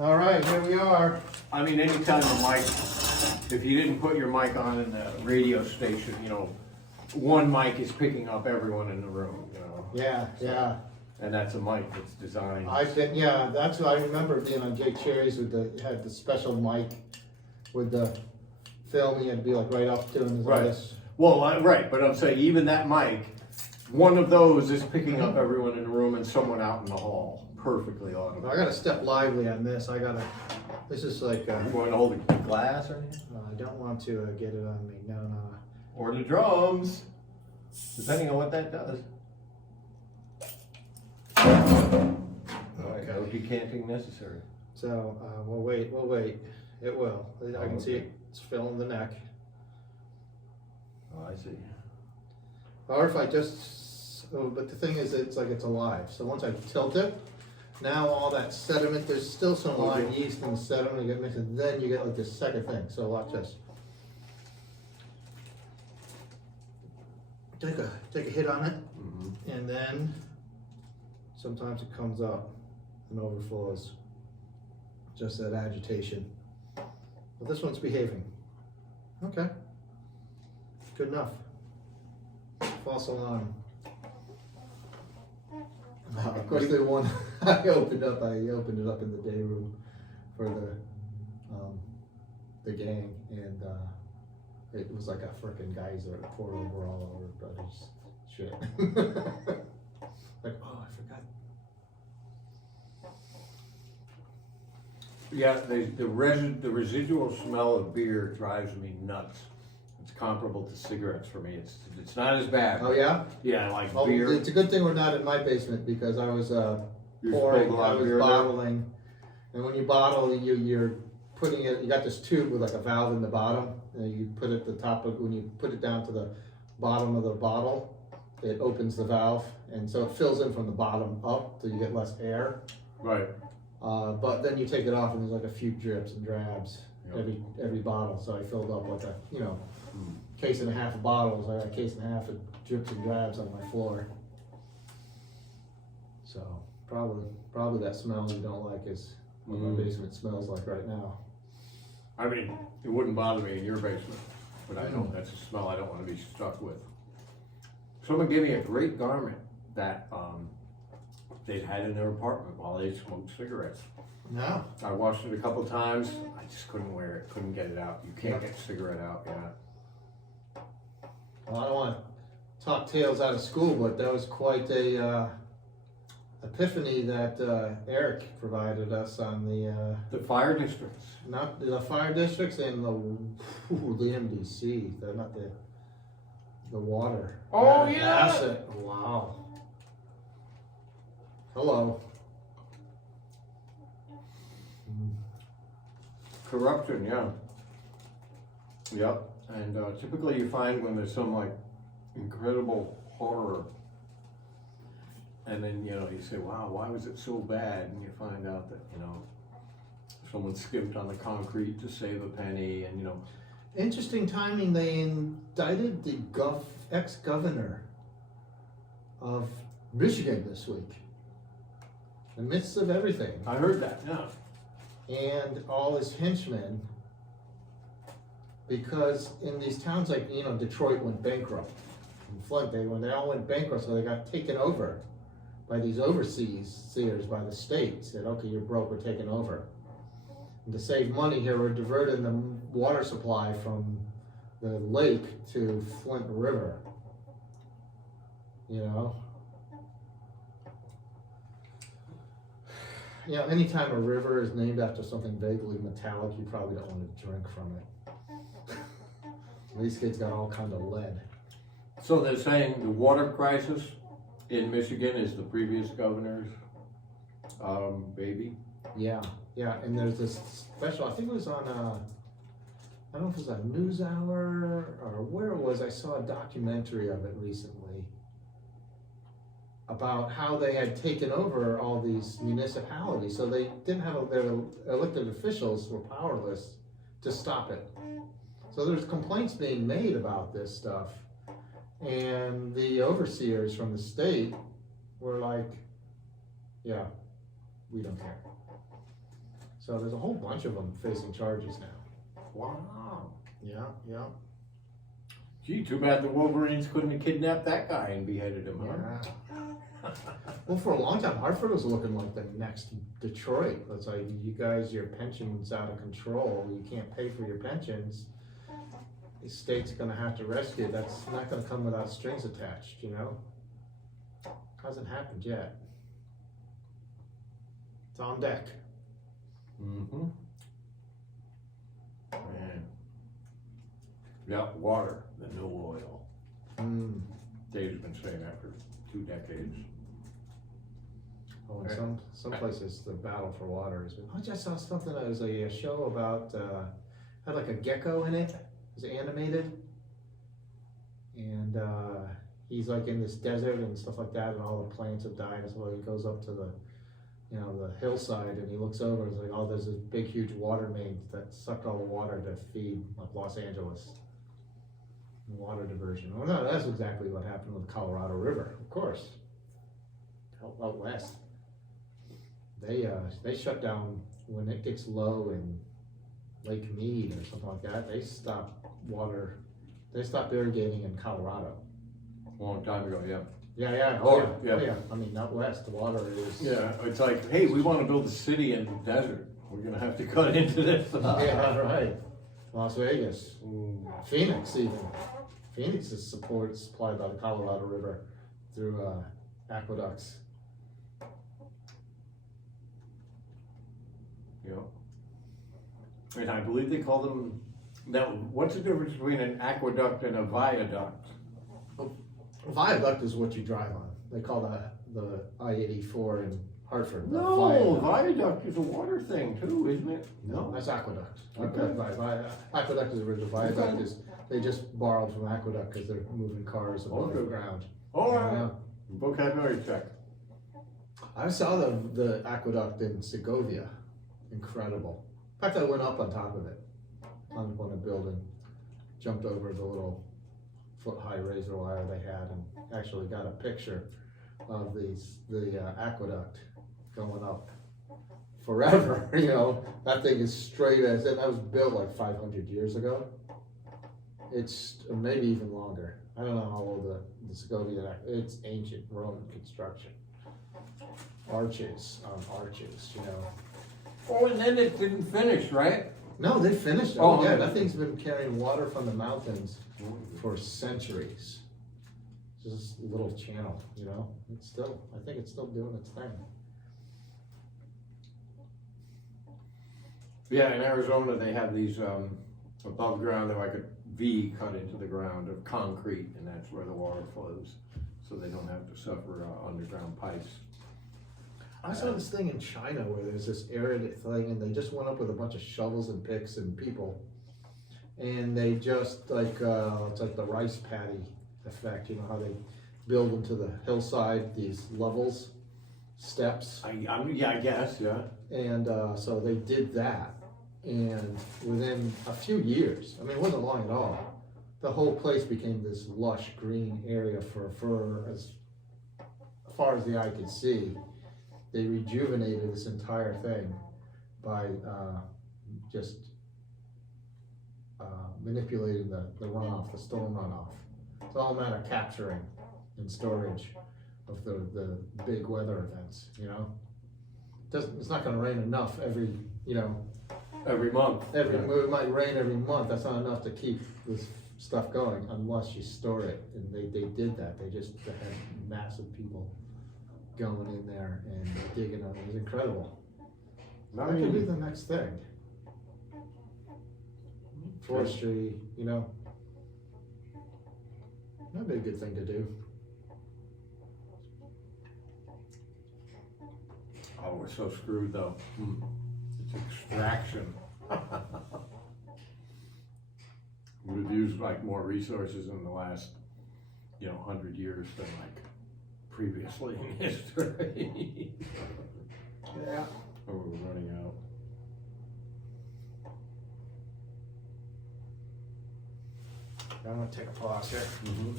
All right, here we are. I mean, anytime the mic, if you didn't put your mic on in the radio station, you know, one mic is picking up everyone in the room, you know. Yeah, yeah. And that's a mic that's designed. Yeah, that's what I remember being on Jake Cherry's with had the special mic with the film. You had to be like right up to him. Right. Well, right, but I'm saying even that mic, one of those is picking up everyone in the room and someone out in the hall. Perfectly audible. I gotta step lively on this. This is like, You want to hold the glass or anything? I don't want to get it on me. No. Or the drums, depending on what that does. Alright, no decanting necessary. So, we'll wait. It will. I can see it's filling the neck. Oh, I see. Or if I but the thing is, it's alive. So once I tilt it, now all that sediment, there's still some live yeast in the sediment, you get mixed, and then you get like this second thing. So watch this. Take a hit on it, and then sometimes it comes up and overflows. Just that agitation. But this one's behaving. Okay. Good enough. False alarm. Of course, the one I opened it up in the day room for the gang, and it was like a frickin' geyser. It poured over all over Brothers shit. Like, oh, I forgot. Yeah, the residual smell of beer drives me nuts. It's comparable to cigarettes for me. It's not as bad. Oh yeah? Yeah, like Oh, beer. it's a good thing we're not in my basement because I was You're pouring, supposed to I have was beer there? bottling, and when you bottle, you're putting it. You got this tube with like a valve in the bottom, and you put it at the top of when you put it down to the bottom of the bottle, it opens the valve, and so it fills in from the bottom up, so you get less air. Right. But then you take it off, and there's like a few drips and drabs Yep. every bottle. So I filled up like a case and a half of bottles. I got a case and a half of drips and drabs on my floor. So probably that smell you don't like is what my basement smells like right now. I mean, it wouldn't bother me in your basement, but I know that's a smell I don't want to be stuck with. Someone gave me a great garment that they'd had in their apartment while they smoked cigarettes. No. I washed it a couple times. I just couldn't wear it. Couldn't get it out. You can't get cigarette out. Yeah. Well, I don't want to talk tales out of school, but that was quite a epiphany that Eric provided us on The fire districts. not the fire districts and the MDC. They're not the water. Oh, That yeah. asset. Wow. Hello. Corruption, yeah. Yep. And typically you find when there's some like incredible horror, and then you say, wow, why was it so bad? And you find out that someone skimped on the concrete to save a penny, and Interesting timing. They indicted the ex-governor of Michigan this week. In the midst of everything. I heard that. Yeah. And all his henchmen, because in these towns like Detroit went bankrupt, and Flint when they all went bankrupt, so they got taken over by these overseers by the state. Said, okay, you're broke, we're taking over. And to save money here, we're diverting the water supply from the lake to Flint River. Anytime a river is named after something vaguely metallic, you probably don't want to drink from it. These kids got all kind of lead. So they're saying the water crisis in Michigan is the previous governor's baby. Yeah, and there's this special, I think it was on, I don't know if it was on NewsHour or where it was, I saw a documentary of it recently about how they had taken over all these municipalities, so they didn't have their elected officials were powerless to stop it. So there's complaints being made about this stuff, and the overseers from the state were like, yeah, we don't care. So there's a whole bunch of them facing charges now. Wow. Yeah, yeah. Gee, too bad the Wolverines couldn't have kidnapped that guy and beheaded him, huh? Yeah. Well, for a long time, Hartford was looking like the next Detroit. It's like, you guys, your pension's out of control. You can't pay for your pensions. The state's gonna have to rescue. That's not gonna come without strings attached, you know? Hasn't happened yet. It's on deck. Mm-hmm. Man. Yeah, water, the new oil. Mm. Dave's been saying that for 2 decades. Oh, and some places the battle for water has been. I just saw something. It was a show about had like a gecko in it. It was animated, and he's like in this desert and stuff like that, and all the plants have died. As well, he goes up to the the hillside, and he looks over. And it's like, oh, there's this big, huge water main that sucked all the water to feed like Los Angeles. Water diversion. Oh no, that's exactly what happened with the Colorado River, of course. Out west. They shut down when it gets low in Lake Mead or something like that. They stop water. They stopped irrigating in Colorado. A long time ago, yeah. Yeah. Oh, yeah. Oh, yeah. I mean, out west, the water is. Yeah, it's like, hey, we want to build a city in the desert. We're gonna have to cut into this. Yeah, right. Las Vegas, Phoenix, even. Phoenix is supplied by the Colorado River through aqueducts. Yeah. And I believe they call them. Now, what's the difference between an aqueduct and a viaduct? A viaduct is what you drive on. They call that the I-84 in Hartford. No, viaduct is a water thing too, isn't it? No, that's aqueduct. Okay. Aqueduct is original. Viaduct is, they just borrowed from aqueduct because they're moving cars above the ground. All right. Yeah. Vocabulary check. I saw the aqueduct in Segovia. Incredible. In fact, I went up on top of it, on a building, jumped over the little foot-high razor wire they had, and actually got a picture of the aqueduct going up forever. That thing is straight as, and that was built like 500 years ago. It's maybe even longer. I don't know how old the Segovia. It's ancient Roman construction. Arches on arches. Oh, and then it didn't finish, right? No, they finished it. Oh, Yeah, yeah. that thing's been carrying water from the mountains for centuries. Just a little channel, I think it's still doing its thing. Yeah, in Arizona they have these above ground, they're like a V cut into the ground of concrete, and that's where the water flows, so they don't have to suffer underground pipes. I saw this thing in China where there's this arid thing, and they just went up with a bunch of shovels and picks and people, and they just it's like the rice paddy effect. How they build into the hillside these levels, steps. I guess, yeah. And so they did that, and within a few years, I mean, it wasn't long at all, the whole place became this lush green area for as far as the eye could see. They rejuvenated this entire thing by just manipulating the runoff, the storm runoff. It's all a matter of capturing and storage of the big weather events, It's not gonna rain enough every Every month. It might rain every month. That's not enough to keep this stuff going unless you store it. And they did that. They had massive people going in there and digging up. It was incredible. That could be the next thing. Forestry, that'd be a good thing to do. Oh, we're so screwed though. It's extraction. We've used more resources in the last, 100 years than previously in history. Yeah. Or we're running out. I'm gonna take a pause here. Mm-hmm.